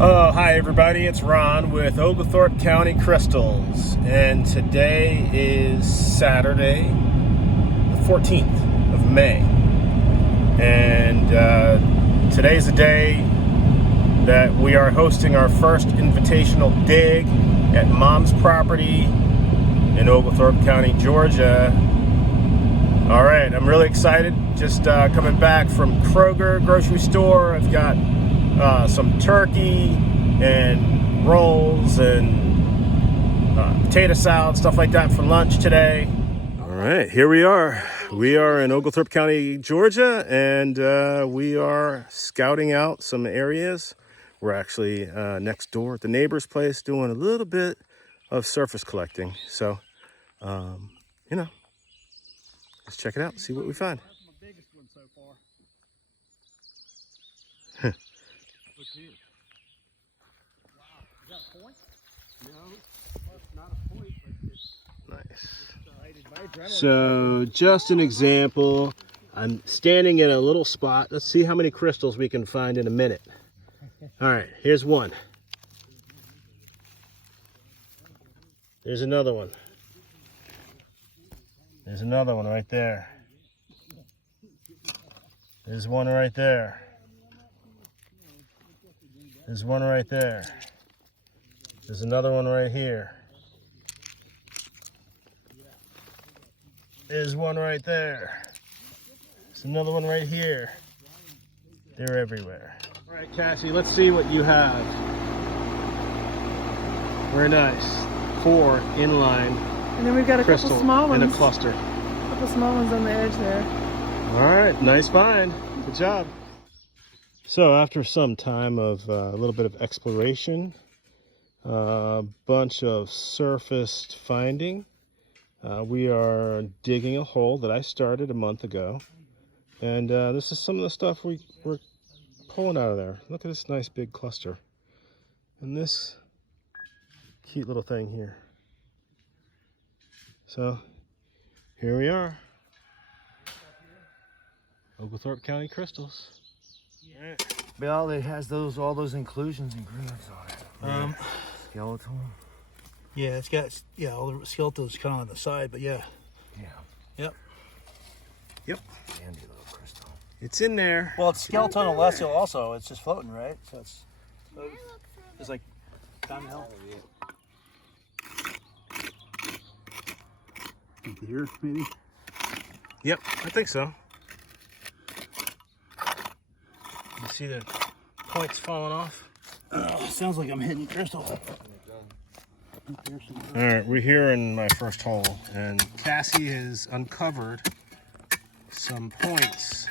Oh, hi everybody, it's Ron with Oglethorpe County Crystals, and today is Saturday, the 14th of May, and today's the day that we are hosting our first invitational dig at Mom's property in Oglethorpe County, Georgia. All right, I'm really excited, just coming back from Kroger grocery store. I've got some turkey and rolls and potato salad, stuff like that for lunch today. All right, here we are. We are in Oglethorpe County, Georgia, and we are scouting out some areas. We're actually next door at the neighbor's place doing a little bit of surface collecting. So, you know, let's check it out and see what we find. That's my biggest one so far. Look here. Wow. Is that a point? No, that's not a point, but it's Nice. So, just an example. I'm standing in a little spot. Let's see how many crystals we can find in a minute. All right, here's one. There's another one. There's another one right there. There's one right there. There's one right there. There's another one right here. There's one right there. There's another one right here. They're everywhere. All right, Cassie, let's see what you have. Very nice. 4 inline. And then we've got a couple small ones. In a cluster. A couple small ones on the edge there. All right, nice find. Good job. So after some time of a little bit of exploration, a bunch of surfaced finding, we are digging a hole that I started a month ago. And this is some of the stuff we're pulling out of there. Look at this nice big cluster. And this cute little thing here. So here we are. Oglethorpe County Crystals. Right. Well, it has all those inclusions and grooves on it. Skeletal. yeah, it's got all the skeletons kind of on the side, but yeah. Yep. Handy little crystal. It's in there. Well, it's skeleton celestial also. It's just floating, right? So it's like downhill. Here, maybe. Yep, I think so. You see the points falling off? Sounds like I'm hitting crystal. All right, we're here in my first hole, and Cassie has uncovered some points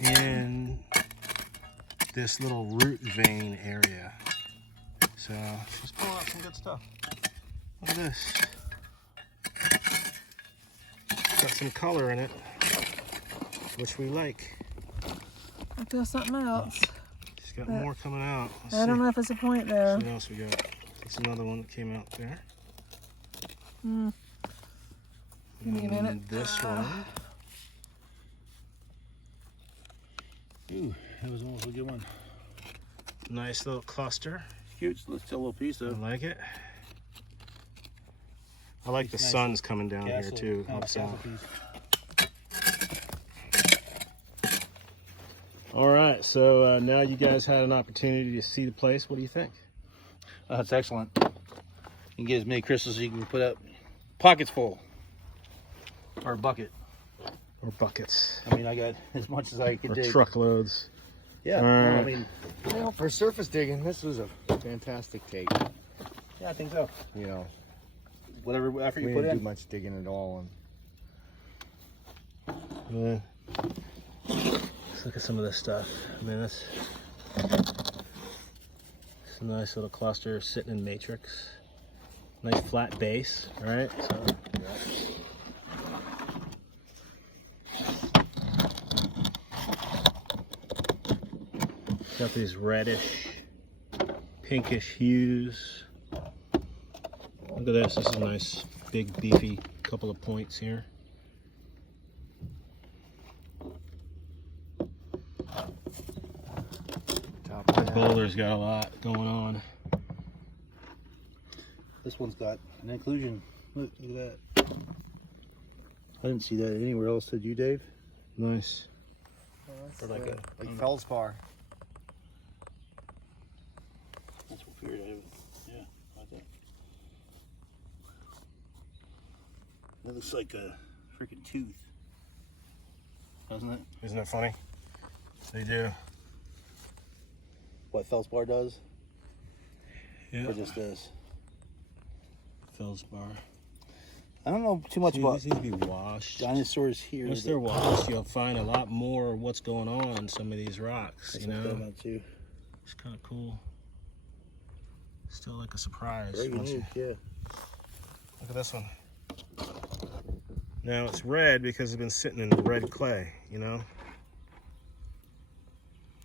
in this little root vein area. So she's pulling out some good stuff. Look at this. Got some color in it, which we like. I feel something else. She's got more coming out. I don't know if it's a point there. What else we got? That's another one that came out there. Give me a minute. This one. Ooh, that was almost a good one. Nice little cluster. Cute, still a little piece I though. like it. I like the Nice sun's coming down here Castle, too. kind of Helps out. castle piece. All right, so now you guys had an opportunity to see the place. What do you think? That's excellent. You can get as many crystals as you can put up. Pockets full. Or a bucket. Or buckets. I mean, I got as much as I could Or dig. truckloads. Yeah, All well, I right. mean, Well, for surface digging, this was a fantastic take. yeah, I think so. You know, Whatever effort we you put didn't in. do much digging at all. Yeah. Let's look at some of this stuff. I mean, that's a nice little cluster sitting in matrix. Nice flat base, right? So, got these reddish, pinkish hues. Look at this. This is a nice, big, beefy couple of points here. Top right. boulder's got a lot going on. This one's got an inclusion. Look at that. I didn't see that anywhere else, did you, Dave? Nice. Or like a feldspar. That's what weird. Yeah, like that. That looks like a freaking tooth, doesn't it? Isn't that funny? They do. What feldspar does? Yeah. Or just this? Feldspar. I don't know too much See, about these need to be washed. dinosaurs here. Once they're washed, you'll find a lot more of what's going on in some of these rocks. That's You what I'm know, talking about too. it's kind of cool. Still like a surprise. Very once you- unique, yeah. Look at this one. Now it's red because it's been sitting in red clay, you know.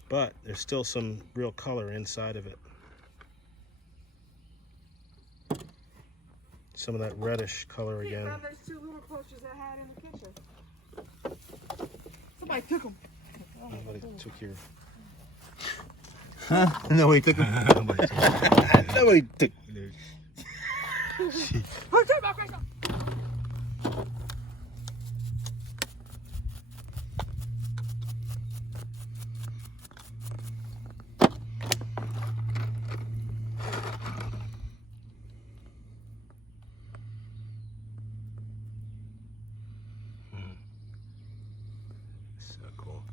But there's still some real color inside of it. Some of that reddish color again. Those two little posters I had in the kitchen. Somebody took them. Nobody took your. Nobody took them. Nobody took. So cool.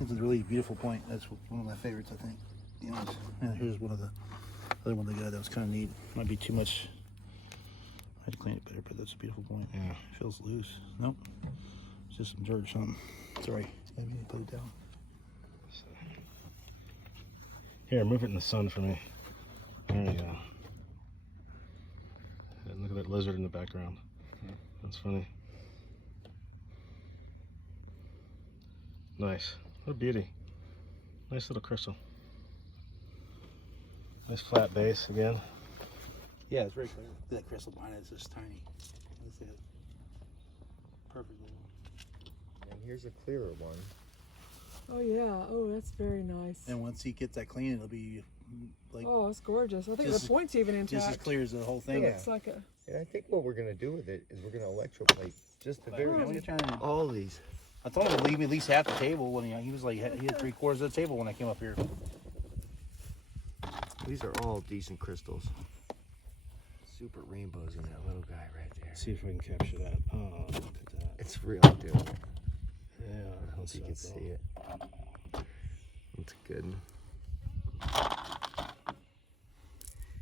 It's a really beautiful point. That's one of my favorites, I think. You know, yeah, here's one of the other one they got that was kind of neat. Might be too much. I had to clean it better, but that's a beautiful point. Yeah. Feels loose. Nope. It's just some dirt or something. Sorry. Maybe put it down. Here, move it in the sun for me. There you go. And look at that lizard in the background. That's funny. Nice. What a beauty. Nice little crystal. Nice flat base again. Yeah, it's very clear. Look at that crystal behind it. It's just tiny. That's it. Perfect. And here's a clearer one. Oh yeah. Oh, that's very nice. And once he gets that clean, it'll be like Oh, it's gorgeous. I think Just the point's even intact. just as clear as the whole thing. It looks like a. And I think what we're gonna do with it is we're gonna electroplate just the very What are you trying to do? all these. I told him to leave me at least half the table when he was like he had 3/4 of the table when I came up here. These are all decent crystals. Super rainbows in that little guy right there. See if we can capture that. Oh, look at that. It's real, dude. Yeah, I hope you can see it. It's good.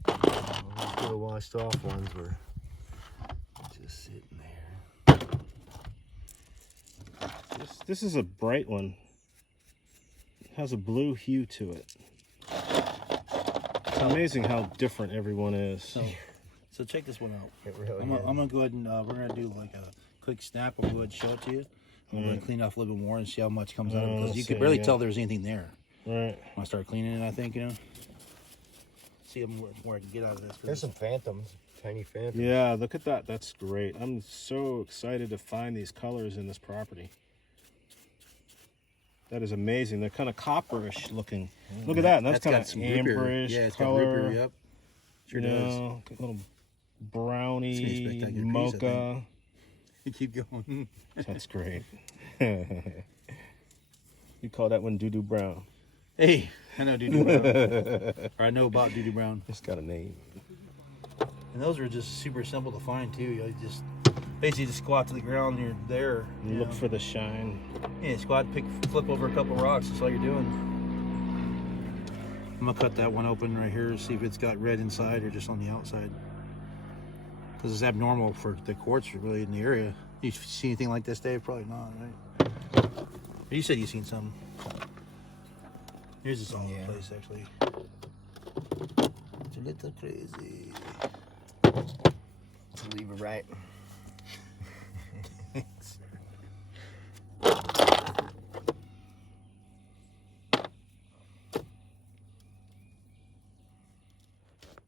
All the washed off ones were just sitting there. This is a bright one. It has a blue hue to it. It's amazing how different everyone is. So check this one out. It really I'm gonna go ahead and we're gonna do like a quick snap. We'll go ahead and show it to you. I'm gonna clean off a little bit more and see how much comes out of it because you could barely tell there was anything there. Right. When I start cleaning it, I think see where I can get out of this. There's some phantoms, tiny phantoms. Yeah, look at that. That's great. I'm so excited to find these colors in this property. That is amazing. They're kind of copperish looking. Look at that. That's kind of amberish yeah, it's color. got ripper, yep. Sure you does. know, a little browny, It's gonna be a spectacular piece, I mocha. You keep going. That's great. You call that one doo-doo brown. Hey, I know Doo Doo Brown. Or I know about Doo Doo Brown. It's got a name. And those are just super simple to find too. You just basically just squat to the ground and you're there. You look for the shine. Yeah, squat, flip over a couple rocks. That's all you're doing. I'm gonna cut that one open right here, see if it's got red inside or just on the outside. Because it's abnormal for the quartz really in the area. You see anything like this, Dave? Probably not, right? You said you seen some. Here's this all over the place, actually. It's a little crazy. Leave it right.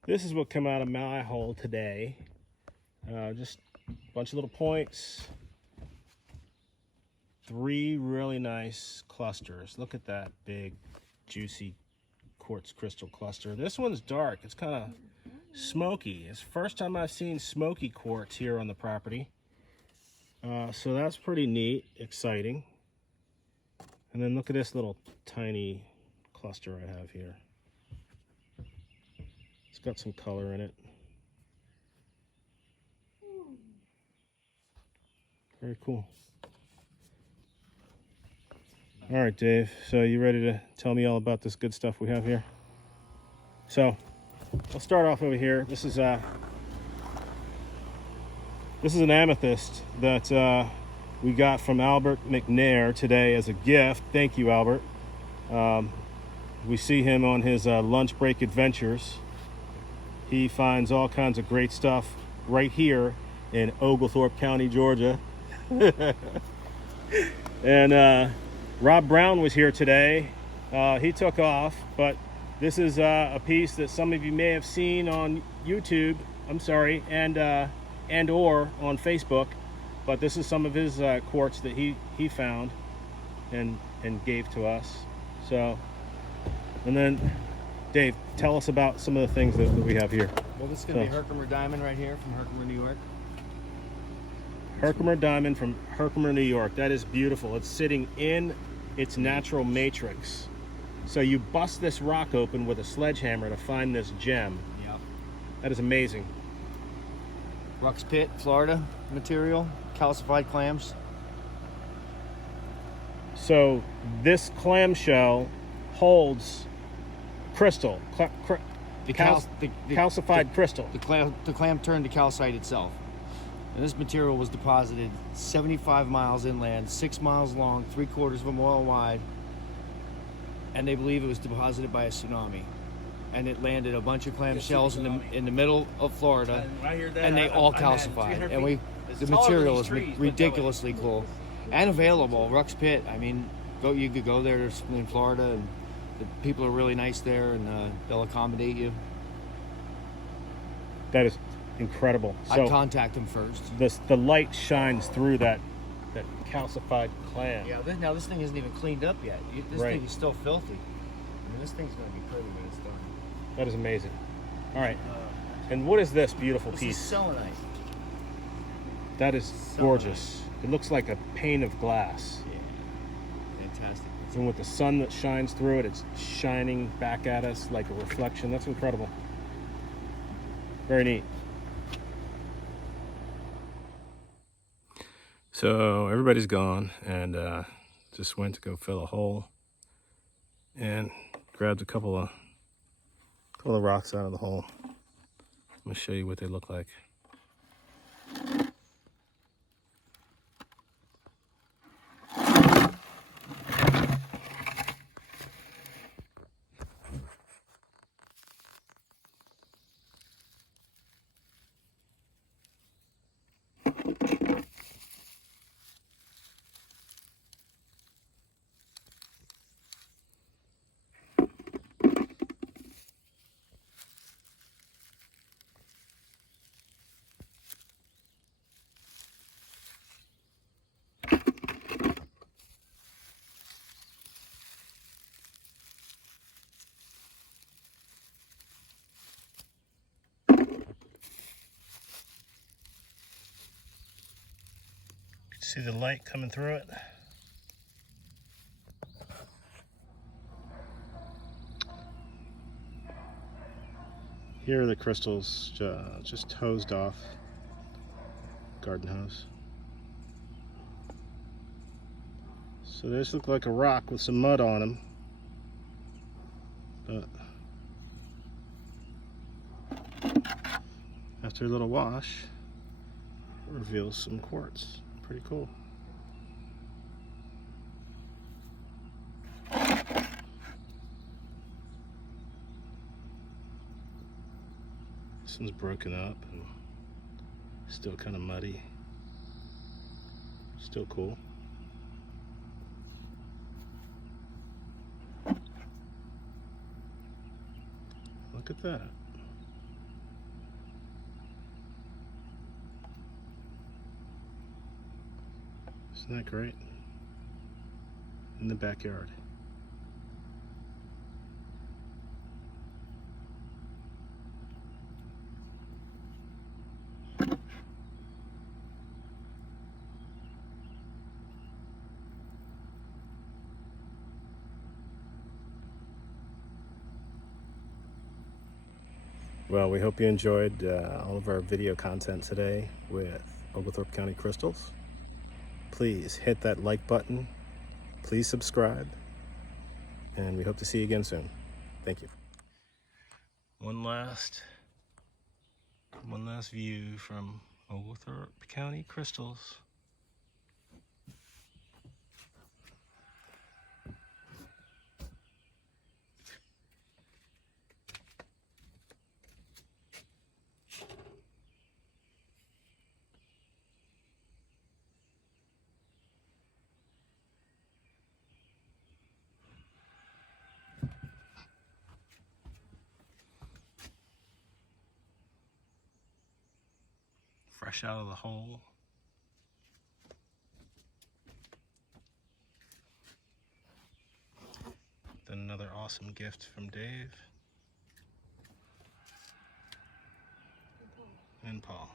This is what come out of my hole today. Just a bunch of little points. 3 really nice clusters. Look at that big, juicy quartz crystal cluster. This one's dark. It's kind of smoky. It's the first time I've seen smoky quartz here on the property. So that's pretty neat, exciting. And then look at this little tiny cluster I have here. It's got some color in it. Very cool. All right, Dave, so you ready to tell me all about this good stuff we have here? So I'll start off over here. This is an amethyst that we got from Albert McNair today as a gift. Thank you, Albert. We see him on his lunch break adventures. He finds all kinds of great stuff right here in Oglethorpe County, Georgia. And Rob Brown was here today. He took off, but this is a piece that some of you may have seen on YouTube. I'm sorry, and or on Facebook. But this is some of his quartz that he found and gave to us. So, and then Dave, tell us about some of the things that we have here. Well, this is going to be Herkimer Diamond right here from Herkimer, New York. Herkimer Diamond from Herkimer, New York. That is beautiful. It's sitting in its natural matrix. So you bust this rock open with a sledgehammer to find this gem. Yep. That is amazing. Ruck's Pit, Florida material, calcified clams. So this clamshell holds crystal, calcified crystal. The clam turned to calcite itself. And this material was deposited 75 miles inland, 6 miles long, 3/4 of a mile wide. And they believe it was deposited by a tsunami. And it landed a bunch of clam shells in the middle of Florida. And they all calcified. And the material is ridiculously cool and available. Ruck's Pit. I mean, you could go there in Florida, and the people are really nice there, and they'll accommodate you. That is incredible. So I contact them first. the light shines through that calcified clam. Yeah. Now this thing isn't even cleaned up yet. This Right. thing is still filthy. I mean, this thing's going to be pretty when it's done. That is amazing. All right. And what is this beautiful This piece? is selenite. That is gorgeous. It looks like a pane of glass. Yeah. Fantastic. And with the sun that shines through it, it's shining back at us like a reflection. That's incredible. Very neat. So everybody's gone, and just went to go fill a hole and grabbed a couple of rocks out of the hole. I'm gonna show you what they look like. See the light coming through it? Here are the crystals just hosed off, garden hose. So they just look like a rock with some mud on them, but after a little wash, it reveals some quartz. Pretty cool. This one's broken up and still kind of muddy. Still cool. Look at that. Isn't that great? in the backyard. Well, we hope you enjoyed all of our video content today with Oglethorpe County Crystals. Please hit that like button. Please subscribe. And we hope to see you again soon. Thank you. One last view from Oglethorpe County Crystals. Fresh out of the hole. Then another awesome gift from Dave and Paul.